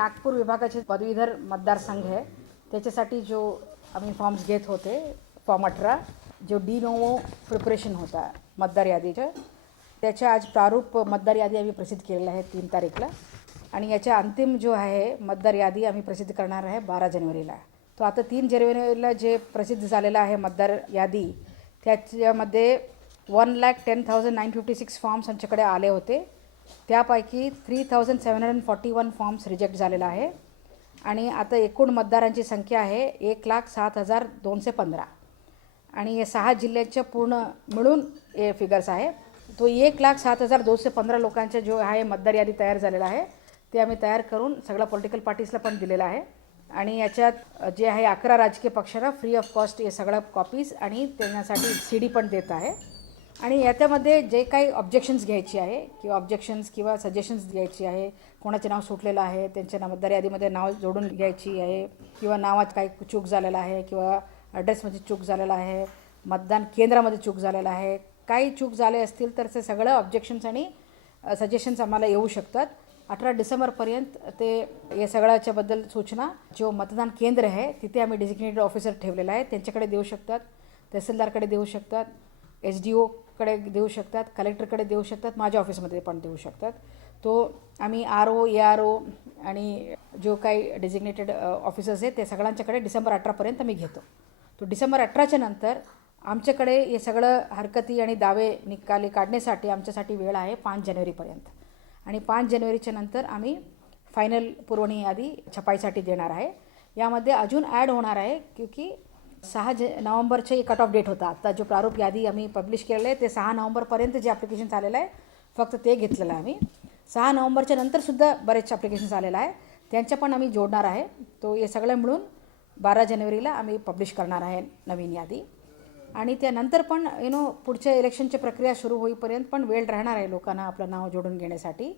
नागपूर विभागाचे पदवीधर मतदारसंघ आहे, त्याच्यासाठी जो आम्ही फॉर्म्स घेत होते, फॉर्म 18 जो डी नोवो प्रिपरेशन होता मतदार यादीचं, त्याच्या आज प्रारूप मतदार यादी आम्ही प्रसिद्ध केलेला आहे 3 तारीखला. आणि याच्या अंतिम जो आहे मतदार यादी आम्ही प्रसिद्ध करणार आहे 12 जानेवारीला. तो आता 3 जानेवारीला जे प्रसिद्ध झालेला आहे मतदार यादी, त्याच्यामध्ये 1,10,956 फॉर्म्स आमच्याकडे आले होते. त्यापैकी 3,741 फॉर्म्स रिजेक्ट झालेला आहे. आणि आता एकूण मतदारांची संख्या आहे 1,07,215. आणि हे 6 जिल्ह्याच्या पूर्ण मिळून हे फिगर्स आहे. तो 1,07,215 लोकांचा जो आहे मतदार यादी तयार झालेला आहे, ते आम्ही तयार करून सगळ्या पॉलिटिकल पार्टीजला पण दिलेला आहे. आणि याच्यात जे आहे 11 राजकीय पक्षांना फ्री ऑफ कॉस्ट हे सगळं कॉपीज आणि त्यांच्यासाठी CD पण देत आहे. आणि याच्यामध्ये जे काही ऑब्जेक्शन्स घ्यायची आहे किंवा ऑब्जेक्शन्स किंवा सजेशन्स द्यायची आहे, कोणाचे नाव सुटलेलं आहे त्यांच्या मतदार यादीमध्ये नाव जोडून घ्यायची आहे, किंवा नावात काही चूक झालेला आहे, किंवा ॲड्रेसमध्ये चूक झालेला आहे, मतदान केंद्रामध्ये चूक झालेला आहे, काही चूक झाले असतील तर ते सगळं ऑब्जेक्शन्स आणि सजेशन्स आम्हाला येऊ शकतात. 18 डिसेंबरपर्यंत ते या सगळ्याच्याबद्दल सूचना जो मतदान केंद्र आहे तिथे आम्ही डेजिग्नेटेड ऑफिसर ठेवलेला आहे त्यांच्याकडे देऊ शकतात, तहसीलदारकडे देऊ शकतात, SDOकडे देऊ शकतात, कलेक्टरकडे देऊ शकतात, माझ्या ऑफिसमध्ये पण देऊ शकतात. तो आम्ही RO ARO आणि जो काही डेजिग्नेटेड ऑफिसर्स आहेत ते सगळ्यांच्याकडे डिसेंबर 18पर्यंत आम्ही घेतो. तो डिसेंबर 18च्या नंतर आमच्याकडे हे सगळं हरकती आणि दावे निकाली काढण्यासाठी आमच्यासाठी वेळ आहे 5 जानेवारीपर्यंत. आणि 5 जानेवारीच्या नंतर आम्ही फायनल पुरवणी यादी छपाईसाठी देणार आहे. यामध्ये अजून ॲड होणार आहे क्योंकि 6 नोव्हेंबरचे कट ऑफ डेट होता. आता जो प्रारूप यादी आम्ही पब्लिश केलेलं आहे ते 6 नोव्हेंबरपर्यंत जे ॲप्लिकेशन आलेलं आहे फक्त ते घेतलेलं आहे आम्ही. 6 नोव्हेंबरच्या नंतरसुद्धा बरेचसे ॲप्लिकेशन्स आलेलं आहे, त्यांच्या पण आम्ही जोडणार आहे. तो हे सगळं मिळून 12 जानेवारीला आम्ही पब्लिश करणार आहे नवीन यादी. आणि त्यानंतर पण पुढच्या इलेक्शनची प्रक्रिया सुरू होईपर्यंत पण वेळ राहणार आहे लोकांना आपलं नाव जोडून घेण्यासाठी.